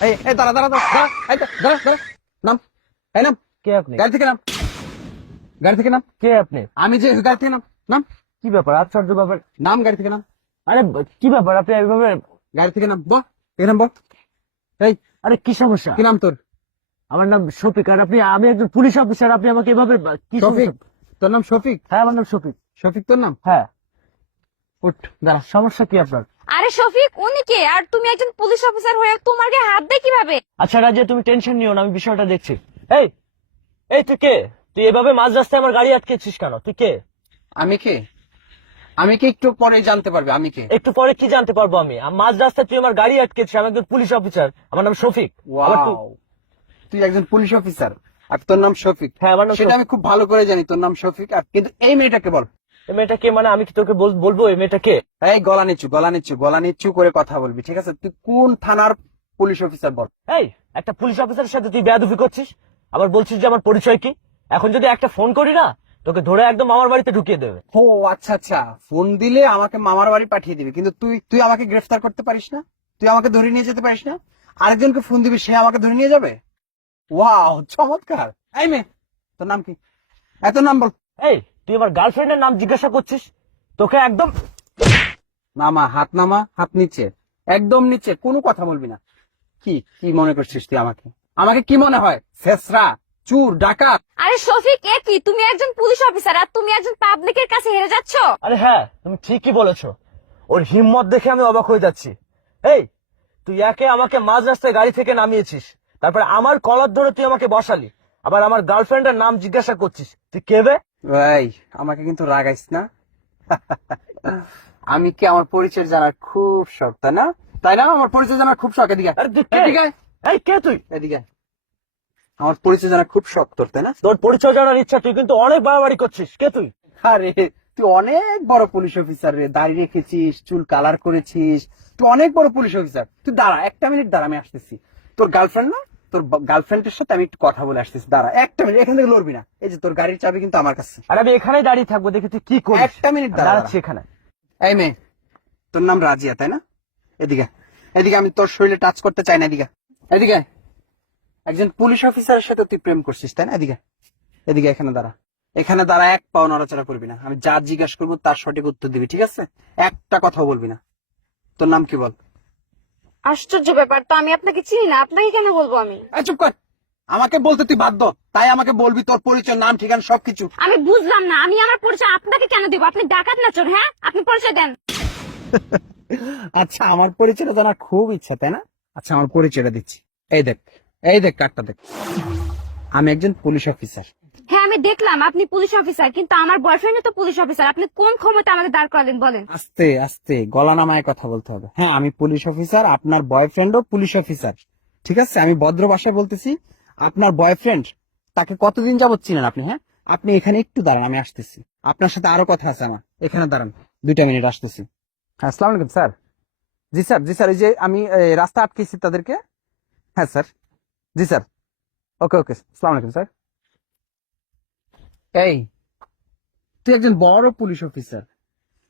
এই এই দাঁড়া দাঁড়া দাঁড়া দাঁড়া এই দাঁড়া দাঁড়া নাম এই নাম কে আপনি? গাড়ি থেকে নাম গাড়ি থেকে নাম কে আপনি? আমি যে গাড়ি থেকে নাম নাম কি ব্যাপার আশ্চর্য ব্যাপার নাম গাড়ি থেকে নাম। আরে কি ব্যাপার আপনি এইভাবে গাড়ি থেকে নাম বল এখানে বল। এই আরে কি সমস্যা? কি নাম তোর? আমার নাম শফিক আর আপনি আমি একজন পুলিশ অফিসার আপনি আমাকে এভাবে কি শফিক তোর নাম শফিক? হ্যাঁ আমার নাম শফিক। শফিক তোর নাম? হ্যাঁ। উঠ দাঁড়া। সমস্যা কি আপনার? আরে শফিক উনি কে? আর তুমি একজন পুলিশ অফিসার হয়ে তোমার গায়ে হাত দেয় কীভাবে? আচ্ছা রাজিয়া তুমি টেনশন নিও না আমি বিষয়টা দেখছি। এই এই তুই কে? তুই এভাবে মাঝ রাস্তায় আমার গাড়ি আটকেছিস কেন? তুই কে? আমি কে? আমি কি একটু পরে জানতে পারবে আমি কে? একটু পরে কি জানতে পারব আমি? মাঝ রাস্তায় তুই আমার গাড়ি আটকেছিস আমি একজন পুলিশ অফিসার আমার নাম শফিক। ওয়াও তুই একজন পুলিশ অফিসার আর তোর নাম শফিক। হ্যাঁ আমার নাম সেটা আমি খুব ভালো করে জানি তোর নাম শফিক। আর কিন্তু এই মেয়েটাকে বল। এই মেয়েটা কে? মানে আমি কি তোকে বলব এই মেয়েটা কে? এই গলা নিচু গলা নিচু গলা নিচু করে কথা বলবি ঠিক আছে? তুই কোন থানার পুলিশ অফিসার বল? এই একটা পুলিশ অফিসারের সাথে তুই বেয়াদুফি করছিস? আবার বলছিস যে আমার পরিচয় কি? এখন যদি একটা ফোন করি না তোকে ধরে একদম আমার বাড়িতে ঢুকিয়ে দেবে। ও আচ্ছা আচ্ছা। ফোন দিলে আমাকে মামার বাড়ি পাঠিয়ে দিবে কিন্তু তুই তুই আমাকে গ্রেফতার করতে পারিস না? তুই আমাকে ধরে নিয়ে যেতে পারিস না? আরেকজনকে ফোন দিবি সে আমাকে ধরে নিয়ে যাবে? ওয়াও চমৎকার। এই মেয়ে তোর নাম কি? এত নাম বল। এই তুই আমার গার্লফ্রেন্ডের নাম জিজ্ঞাসা করছিস? তোকে একদম নামা হাত নামা হাত নিচে একদম নিচে কোনো কথা বলবি না। কি কি মনে করছিস তুই আমাকে? আমাকে কি মনে হয়? শেষরা চুর ডাকাত? আরে শফিক এ কি? তুমি একজন পুলিশ অফিসার আর তুমি একজন পাবলিকের কাছে হেরে যাচ্ছ? আরে হ্যাঁ তুমি ঠিকই বলেছ। ওর হিম্মত দেখে আমি অবাক হয়ে যাচ্ছি। এই তুই একে আমাকে মাঝ রাস্তায় গাড়ি থেকে নামিয়েছিস। তারপরে আমার কলার ধরে তুই আমাকে বসালি। আবার আমার গার্লফ্রেন্ডের নাম জিজ্ঞাসা করছিস। তুই কেবে এই আমাকে কিন্তু রাগাইস না। আমি কি আমার পরিচয় জানার খুব শখ তাই না? তাই না? আমার পরিচয় জানার খুব শখ এদিকে কে? এদিকে এই কে তুই? এদিকে আমার পরিচয় জানার খুব শখ তোর তাই না? তোর পরিচয় জানার ইচ্ছা তুই কিন্তু অনেক বাড়াবাড়ি করছিস। কে তুই? আরে তুই অনেক বড় পুলিশ অফিসার রে। দাড়ি রেখেছিস চুল কালার করেছিস। তুই অনেক বড় পুলিশ অফিসার। তুই দাঁড়া একটা মিনিট দাঁড়া আমি আসতেছি। তোর গার্লফ্রেন্ড না? তোর গার্লফ্রেন্ডের সাথে আমি একটু কথা বলে আসতেছি দাঁড়া একটা মিনিট এখান থেকে লড়বি না। এই যে তোর গাড়ির চাবি কিন্তু আমার কাছে। আর আমি এখানেই দাঁড়িয়ে থাকব দেখি তুই কি করিস। একটা মিনিট দাঁড়া, দাঁড়াচ্ছি এখানে। এই মেয়ে তোর নাম রাজিয়া তাই না? এদিকে এদিকে আমি তোর শরীরে টাচ করতে চাই না এদিকে। এদিকে একজন পুলিশ অফিসারের সাথে তুই প্রেম করছিস তাই না? এদিকে এদিকে এখানে দাঁড়া। এখানে দাঁড়া এক পাও নড়াচড়া করবি না। আমি যা জিজ্ঞাসা করব তার সঠিক উত্তর দিবি ঠিক আছে? একটা কথাও বলবি না। তোর নাম কি বল? আশ্চর্য ব্যাপার তো আমি আপনাকে চিনি না আপনাকে কেন বলব আমি? এই চুপ কর। আমাকে বলতে তুই বাধ্য তাই আমাকে বলবি তোর পরিচয় নাম ঠিকানা সবকিছু। আমি বুঝলাম না আমি আমার পরিচয় আপনাকে কেন দেবো? আপনি ডাকাত না চোর হ্যাঁ? আপনি পরিচয় দেন। আচ্ছা আমার পরিচয়টা জানার খুব ইচ্ছা তাই না? আচ্ছা আমার পরিচয়টা দিচ্ছি। এই দেখ এই দেখ কার্ডটা দেখ। আমি একজন পুলিশ অফিসার। হ্যাঁ আমি দেখলাম, আপনি পুলিশ অফিসার কিন্তু আমার বয়ফ্রেন্ড তো পুলিশ অফিসার আপনি কোন ক্ষমতা আমাকে দাঁড় করালেন বলেন? আস্তে আস্তে গলা নামায় কথা বলতে হবে। হ্যাঁ আমি পুলিশ অফিসার আপনার বয়ফ্রেন্ডও পুলিশ অফিসার ঠিক আছে? আমি ভদ্র ভাষায় বলতেছি, আপনার বয়ফ্রেন্ড তাকে কতদিন যাবত চিনেন আপনি হ্যাঁ? আপনি এখানে একটু দাঁড়ান, আমি আসতেছি। আপনার সাথে আরও কথা আছে আমার। এখানে দাঁড়ান, দুইটা মিনিট আসতেছি। হ্যাঁ আসসালামু আলাইকুম, স্যার। জি স্যার জি, স্যার, এই যে আমি রাস্তা আটকেছি তাদেরকে। হ্যাঁ স্যার। জি, স্যার। ওকে ওকে আসসালামু আলাইকুম, স্যার। এই তুই একজন বড় পুলিশ অফিসার।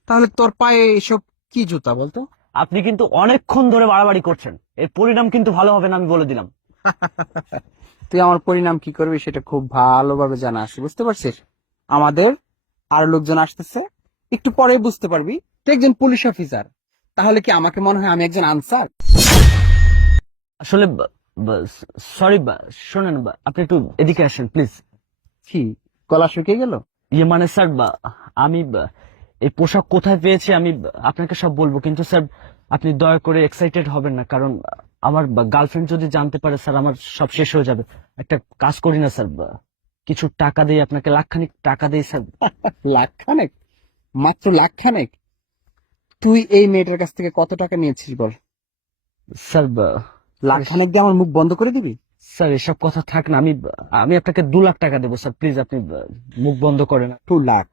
তাহলে তোর পায়ে এসব কি জুতা বলতো? আপনি কিন্তু অনেকক্ষণ ধরে বাড়াবাড়ি করছেন। এর পরিণাম কিন্তু ভালো হবে না আমি বলে দিলাম। তুই আমার পরিণাম কি করবি সেটা খুব ভালোভাবে জানা আছে বুঝতে পারছিস? আমাদের আর লোকজন আসতেছে একটু পরে বুঝতে পারবি। তুই একজন পুলিশ অফিসার তাহলে কি আমাকে মনে হয় আমি একজন আনসার? আসলে সরি শোনেন বা, আপনি একটু এদিকে আসেন প্লিজ কি? গলা শুকিয়ে গেল? ইয়ে মানে স্যার আমি এই পোশাক কোথায় পেয়েছি আমি আপনাকে সব বলব কিন্তু স্যার আপনি দয়া করে এক্সাইটেড হবেন না কারণ আমার গার্লফ্রেন্ড যদি জানতে পারে স্যার আমার সব শেষ হয়ে যাবে। একটা কাজ করি না স্যার কিছু টাকা দিই আপনাকে লাখখানিক টাকা দিই স্যার। লাখ খানেক মাত্র লাখ খানেক তুই এই মেয়েটার কাছ থেকে কত টাকা নিয়েছিস বল? স্যার বা, লাখ খানেক দিয়ে আমার মুখ বন্ধ করে দিবি? স্যার এসব কথা থাক না আমি আমি আপনাকে দু লাখ টাকা দেবো স্যার প্লিজ আপনি মুখ বন্ধ করেন। টু লাখ?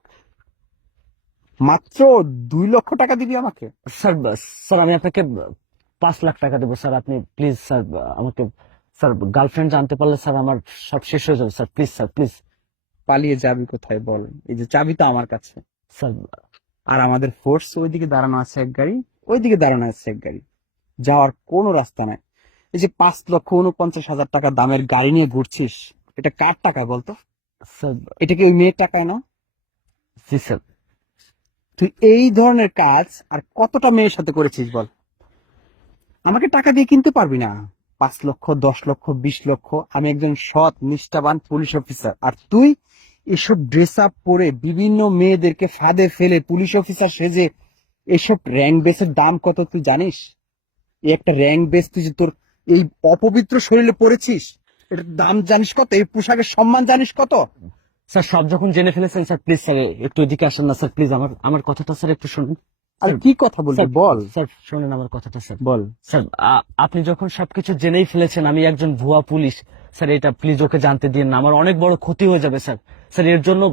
মাত্র দুই লক্ষ টাকা দিবি আমাকে? স্যার স্যার আমি আপনাকে পাঁচ লাখ টাকা দেবো স্যার আপনি প্লিজ স্যার আমাকে স্যার গার্লফ্রেন্ড জানতে পারলে স্যার আমার সব শেষ হয়ে যাবে স্যার প্লিজ স্যার প্লিজ। পালিয়ে যাবি কোথায় বল। এই যে চাবি তো আমার কাছে। স্যার আর আমাদের ফোর্স ওইদিকে দাঁড়ানো আছে এক গাড়ি ওইদিকে দাঁড়ানো আছে এক গাড়ি। যাওয়ার কোনো রাস্তা নাই। এই যে পাঁচ লক্ষ উনপঞ্চাশ হাজার টাকা দামের গাড়ি নিয়ে ঘুরছিস এটা কার টাকা বলতো? এটা কি ওই মেয়ের টাকায় না? জি স্যার। তুই এই ধরনের কাজ আর কতটা মেয়ের সাথে করেছিস বল? আমাকে টাকা দিয়ে কিনতে পারবি না। পাঁচ লক্ষ দশ লক্ষ বিশ লক্ষ আমি একজন সৎ নিষ্ঠাবান পুলিশ অফিসার। আর তুই এসব ড্রেস আপ পরে বিভিন্ন মেয়েদেরকে ফাঁদে ফেলে পুলিশ অফিসার সেজে এসব র্যাঙ্ক বেসের দাম কত তুই জানিস? এই একটা র্যাঙ্ক বেস তুই যে তোর এই অপবিত্র শরীরে পড়েছিস? এটার দাম জানিস কত? এই পোশাকের সম্মান জানিস কত? স্যার সব যখন জেনে ফেলেছেন স্যার প্লিজ স্যার একটু এদিকে আসেন না স্যার প্লিজ আমার আমার কথাটা স্যার একটু শুনুন। আর কি কথা বলবি? বল। স্যার শুনেন আমার কথাটা স্যার। বল। স্যার আপনি যখন সবকিছু জেনেই ফেলেছেন আমি একজন ভুয়া পুলিশ স্যার এটা প্লিজ ওকে জানতে দিন না আমার অনেক বড় ক্ষতি হয়ে যাবে স্যার। স্যার এর জন্য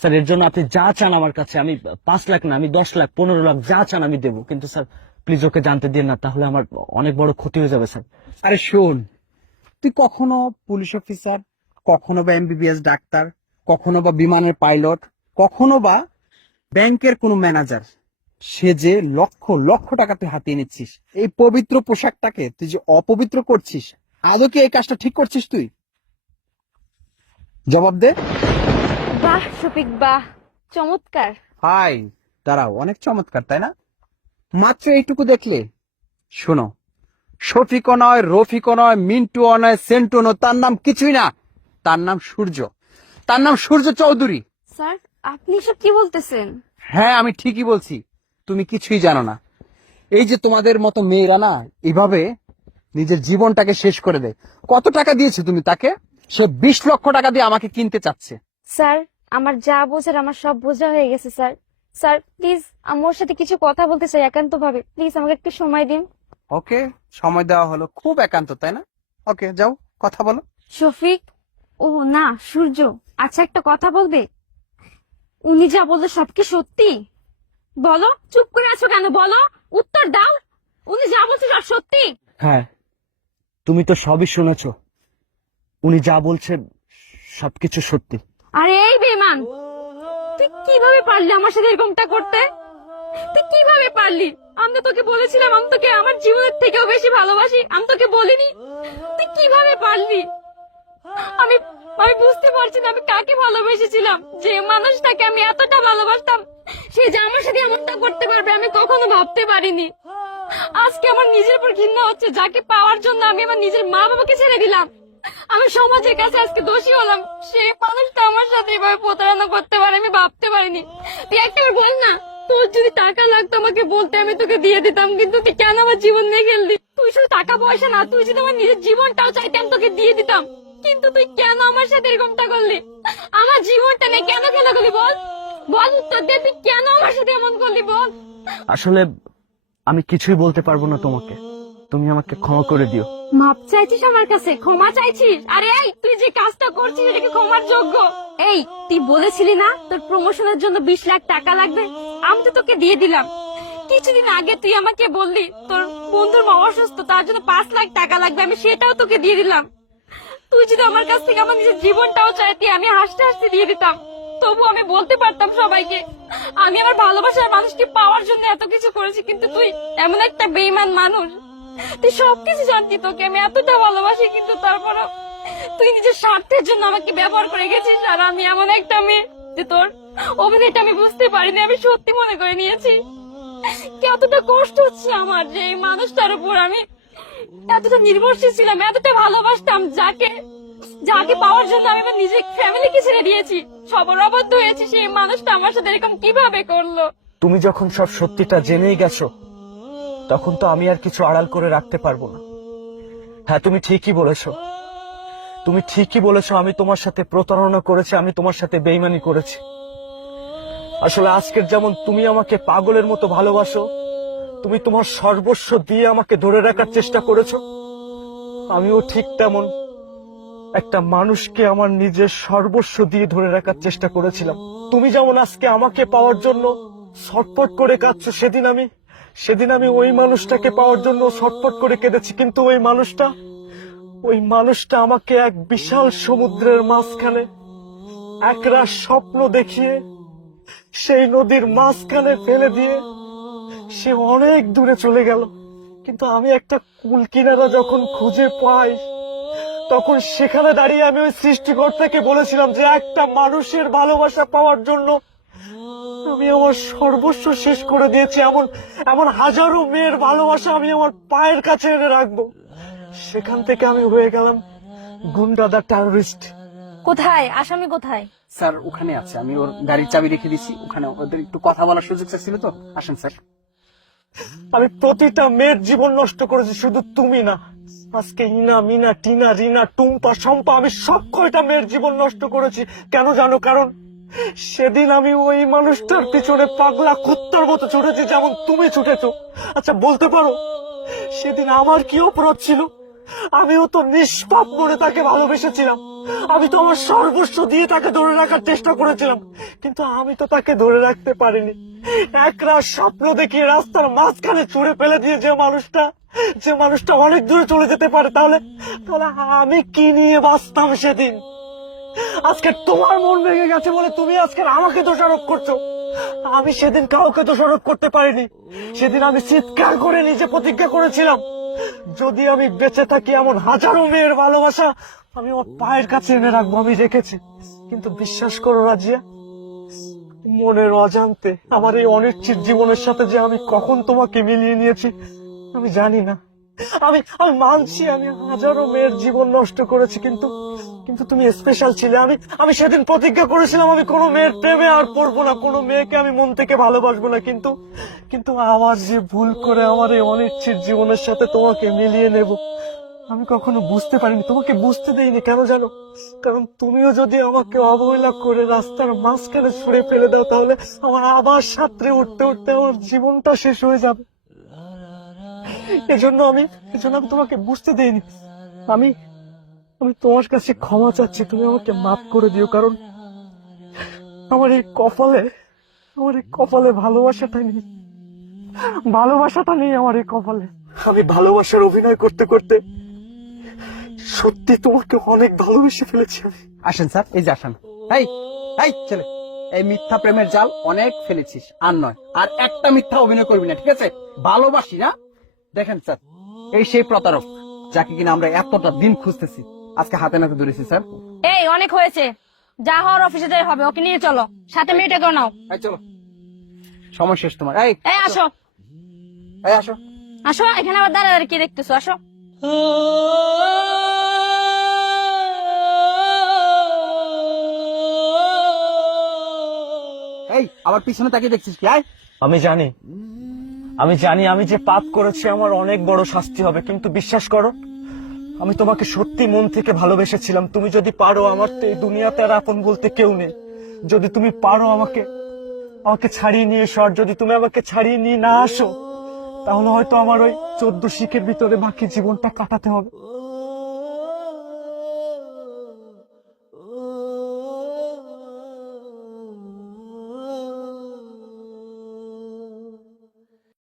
স্যার এর জন্য আপনি যা চান আমার কাছে আমি পাঁচ লাখ না আমি দশ লাখ পনেরো লাখ যা চান আমি দেবো কিন্তু স্যার প্লিজ ওকে জানতে দিন না তাহলে আমার অনেক বড় ক্ষতি হয়ে যাবে স্যার। আরে শোন তুই কখনো পুলিশ অফিসার কখনো বা এমবিবিএস ডাক্তার কখনো বা বিমানের পাইলট কখনো বা ব্যাংকের কোনো ম্যানেজার সে যে লক্ষ লক্ষ টাকা তুই হাতিয়ে নিচ্ছিস এই পবিত্র পোশাকটাকে তুই যে অপবিত্র করছিস আদৌ কি এই কাজটা ঠিক করছিস তুই? জবাব দে। বাহ শফিক বাহ চমৎকার। হাই দাঁড়াও অনেক চমৎকার তাই না? মাত্র এইটুকু দেখলে? শোনো শফিকও নয় রফিকও নয় মিন্টুও নয় সেন্টু নয় তার নাম কিছুই না। তার নাম সূর্য। তার নাম সূর্য চৌধুরী। স্যার আপনি সব কি বলতেছেন? হ্যাঁ আমি ঠিকই বলছি। তুমি কিছুই জানো না। এই যে তোমাদের মতো মেয়েরা না এভাবে নিজের জীবনটাকে শেষ করে দেয়। কত টাকা দিয়েছ তুমি তাকে? সে বিশ লক্ষ টাকা দিয়ে আমাকে কিনতে চাচ্ছে। স্যার আমার যা বোঝার আমার সব বোঝা হয়ে গেছে স্যার। স্যার প্লিজ আমার সাথে কিছু কথা বলতে চাই একান্ত ভাবে প্লিজ আমাকে একটু সময় দিন। ওকে সময় দেওয়া হলো। খুব একান্ত তাই না? ওকে যাও কথা বলো। শফিক? ও না সূর্য। আচ্ছা একটা কথা বলবে? উনি যা বলল সব কি সত্যি? বলো চুপ করে আছো কেন? বলো উত্তর দাও। উনি যা বলছে সব সত্যি। হ্যাঁ তুমি তো সবই শুনেছ। উনি যা বলছেন সবকিছু সত্যি। আরে এই বেমান তুই কীভাবে পারলি আমার সাথে এরকমটা করতে? তুই কীভাবে পারলি? আমি তোকে বলেছিলাম, আমি তোকে আমার জীবনের থেকেও বেশি ভালোবাসি, আমি তোকে বলিনি। তুই কীভাবে পারলি? আমি আমি বুঝতে পারছি না আমি কাকে ভালোবেসেছিলাম, যে মানুষটাকে আমি এতটা ভালোবাসতাম, সে যে আমার সাথে এমনটা করতে পারবে আমি কখনো ভাবতে পারিনি। আজকে আমার নিজের উপর ঘৃণা হচ্ছে, যাকে পাওয়ার জন্য আমি আমার নিজের মা বাবাকে ছেড়ে দিলাম। আমি সমাজের কাছে আজকে দোষী হলাম। সেই মানুষটা আমার সাথে এভাবে প্রতারণা করতে পারে, আমি ভাবতে পারিনি। তুই একটাবার বল না, তোর যদি টাকা লাগতো আমাকে বলতে, আমি তোকে দিয়ে দিতাম, কিন্তু তুই কেন আমার জীবন নিয়ে খেললি? তুই শুধু টাকা পয়সা না, তুই যদি আমার নিজের জীবনটাও আমি তোকে দিয়ে দিতাম। কিন্তু তুই কেন আমার সাথে এরকমটা করলি? আমার জীবনটা নিয়ে কেন খেলা করলি বল? বল উত্তর দে, তুই কেন আমার সাথে এমন করলি বল? আসলে আমি কিছুই বলতে পারব না তোমাকে। তুমি আমাকে ক্ষমা করে দিও। মাপ চাইছিস আমার কাছে? ক্ষমা চাইছিস? আরে এই, তুই যে কাজটা করছিস এটা কি ক্ষমার যোগ্য। এই, তুই বলেছিলি না তোর প্রমোশনের জন্য বিশ লাখ টাকা লাগবে? আমি তো তোকে দিয়ে দিলাম। কিছুদিন আগে তুই আমাকে বললি, তোর বন্ধুর মা অসুস্থ, তার জন্য পাঁচ লাখ টাকা লাগবে, আমি সেটাও তোকে দিয়ে দিলাম। তুই যদি আমার কাছ থেকে আমার নিজের জীবনটাও চাইতি, আমি হাসতে হাসতে দিয়ে দিতাম। তবু আমি বলতে পারতাম সবাইকে, আমি আমার ভালোবাসার মানুষকে পাওয়ার জন্য এত কিছু করেছি, কিন্তু তুই এমন একটা বেইমান মানুষ। তুই সবকিছু জানতি তোকে, আমি এতটা ভালোবাসি, কিন্তু তারপরও তুই নিজের স্বার্থের জন্য আমাকে ব্যবহার করে গেছিস, আর আমি এমন একটা মেয়ে যে তোর অভিনয়টা আমি বুঝতে পারিনি, আমি সত্যি মনে করে নিয়েছি। কতটা কষ্ট হচ্ছে আমার যে এই মানুষটার উপর আমি এতটা নির্ভরশীল ছিলাম, এতটা ভালোবাসতাম যাকে যাকে পাওয়ার জন্য আমি আমার নিজের ফ্যামিলিকে ছেড়ে দিয়েছি। সবার অবদ্ধ হয়েছি সেই মানুষটা আমার সাথে এরকম কীভাবে করল। তুমি যখন সব সত্যিটা জেনেই গেছো তখন তো আমি আর কিছু আড়াল করে রাখতে পারব না। হ্যাঁ তুমি ঠিকই বলেছ। তুমি ঠিকই বলেছ, আমি তোমার সাথে প্রতারণা করেছি, আমি তোমার সাথে বেইমানি করেছি। আসলে আজকের যেমন তুমি আমাকে পাগলের মতো ভালোবাসো, তুমি তোমার সর্বস্ব দিয়ে আমাকে ধরে রাখার চেষ্টা করেছ, আমিও ঠিক তেমন একটা মানুষকে আমার নিজের সর্বস্ব দিয়ে ধরে রাখার চেষ্টা করেছিলাম। তুমি যেমন আজকে আমাকে পাওয়ার জন্য ছটফট করে কাঁদছো, সেদিন আমি সেদিন আমি ওই মানুষটাকে পাওয়ার জন্য ছটফট করে কেঁদেছি, কিন্তু ওই মানুষটা ওই মানুষটা আমাকে এক বিশাল সমুদ্রের মাঝখানে একরাশ স্বপ্ন দেখিয়ে, সেই নদীর মাঝখানে ফেলে দিয়ে সে অনেক দূরে চলে গেল। কিন্তু আমি একটা কুল কিনারা যখন খুঁজে পাই, তখন সেখানে দাঁড়িয়ে আমি ওই সৃষ্টিকর্তাকে বলেছিলাম যে একটা মানুষের ভালোবাসা পাওয়ার জন্য আমি আমার সর্বস্ব শেষ করে দিয়েছি এমন এমন হাজারো মেয়ের ভালোবাসা আমি আমার পায়ের কাছে এনে রাখব। সেখান থেকে আমি হয়ে গেলাম গুন্ডাদা টেররিস্ট কোথায়? আসামি কোথায়? স্যার ওখানে আছে। আমি ওর গাড়ির চাবি রেখে দিচ্ছি ওখানে ওদের একটু কথা বলার সুযোগ চাচ্ছিল তো। আসেন স্যার। আমি প্রতিটা মেয়ের জীবন নষ্ট করেছি শুধু তুমি না। আজকে ইনা মিনা টিনা রিনা টুম্পা শম্পা আমি সব কয়টা মেয়ের জীবন নষ্ট করেছি কেন জানো কারণ? সেদিন আমি ওই মানুষটার পিছনে পাগলা কুত্তার মতো ছুটেছি যেমন তুমি ছুটেছো। আচ্ছা বলতে পারো, সেদিন আমার কি অপরাধ ছিল? আমিও তো নিষ্পাপ মনে তাকে ভালোবেসেছিলাম। আমি তো আমার সর্বস্ব দিয়ে তাকে ধরে রাখার চেষ্টা করেছিলাম, কিন্তু আমি তো তাকে ধরে রাখতে পারিনি। এক রাত স্বপ্ন দেখিয়ে রাস্তার মাঝখানে ছুড়ে ফেলে দিয়ে যে মানুষটা যে মানুষটা অনেক দূরে চলে যেতে পারে, তাহলে তাহলে আমি কি নিয়ে বাঁচতাম সেদিন? আজকে তোমার মন ভেঙে গেছে বলে তুমি আজকে আমাকে দোষারোপ করছ। আমি সেদিন কাউকে দোষারোপ করতে পারিনি। সেদিন আমি চিৎকার করে নিজে প্রতিজ্ঞা করেছিলাম। যদি আমি বেঁচে থাকি এমন হাজারো মেয়ের ভালোবাসা আমি আমার পায়ের কাছে এনে রাখব, আমি রেখেছি। কিন্তু বিশ্বাস করো রাজিয়া, মনের অজান্তে আমার এই অনিশ্চিত জীবনের সাথে যে আমি কখন তোমাকে মিলিয়ে নিয়েছি, আমি জানি না। আমি আমি মানছি, আমি হাজারো মেয়ের জীবন নষ্ট করেছি, কিন্তু কিন্তু তুমি স্পেশাল ছিলে। আমি আমি সেদিন প্রতিজ্ঞা করেছিলাম, আমি কোনো মেয়ের প্রেমে আর পড়ব না, কোনো মেয়েকে আমি মন থেকে ভালোবাসবো না, কিন্তু কিন্তু আমার যে ভুল করে আমার এই অনিশ্চিত জীবনের সাথে তোমাকে মিলিয়ে নেব, আমি কখনো বুঝতে পারিনি, তোমাকে বুঝতে দেইনি, কেন জানো? কারণ তুমিও যদি আমাকে অবহেলা করে রাস্তার মাঝখানে ছুড়ে ফেলে দাও, তাহলে আমার আবার সাঁতরে উঠতে উঠতে আমার জীবনটা শেষ হয়ে যাবে। এজন্য আমি এজন্য আমি তোমাকে বুঝতে দেইনি। আমি আমি তোমার কাছে ক্ষমা চাচ্ছি, তুমি আমাকে মাফ করে দিও, কারণ আমার এই কপালে, আমার এই কপালে ভালোবাসাটা নেই। ভালোবাসাটা নেই আমার এই কপালে। আমি ভালোবাসার অভিনয় করতে করতে সত্যি তোমাকে অনেক ভালোবেসে ফেলেছি আমি। আসেন স্যার, এই যে আসেন। এই এই ছেলে, এই মিথ্যা প্রেমের জাল অনেক ফেলেছিস, আর নয়, আর একটা মিথ্যা অভিনয় করবি না, ঠিক আছে? ভালোবাসি না? দেখেন স্যার, এই সেই প্রতারক, যাকে কিনা আমরা এতটা দিন খুঁজতেছি। আজকে হাতে নাতে ধরেছি স্যার। এই অনেক হয়েছে। যা হওয়ার অফিসে যাই হবে ওকে নিয়ে চলো। সাথে মেয়েটা করে নাও। এই চলো। সময় শেষ তোমার। এই এই আসো। এই আসো। আসো এখানে আবার দাঁড়া দাঁড়িয়ে কি দেখতেছো? আসো। এই আবার পিছনে তাকিয়ে দেখছিস কি? আয়। আমি জানি। আমি জানি আমি যে পাপ করেছি আমার অনেক বড় শাস্তি হবে কিন্তু বিশ্বাস করো আমি তোমাকে সত্যি মন থেকে ভালোবেসেছিলাম। তুমি যদি পারো আমার তো এই দুনিয়াতে আর আপন বলতে কেউ নেই। যদি তুমি পারো আমাকে আমাকে ছাড়িয়ে নিয়ে এসো, আর যদি তুমি আমাকে ছাড়িয়ে নিয়ে না আসো, তাহলে হয়তো আমার ওই চোদ্দ শিখের ভিতরে বাকি জীবনটা কাটাতে হবে।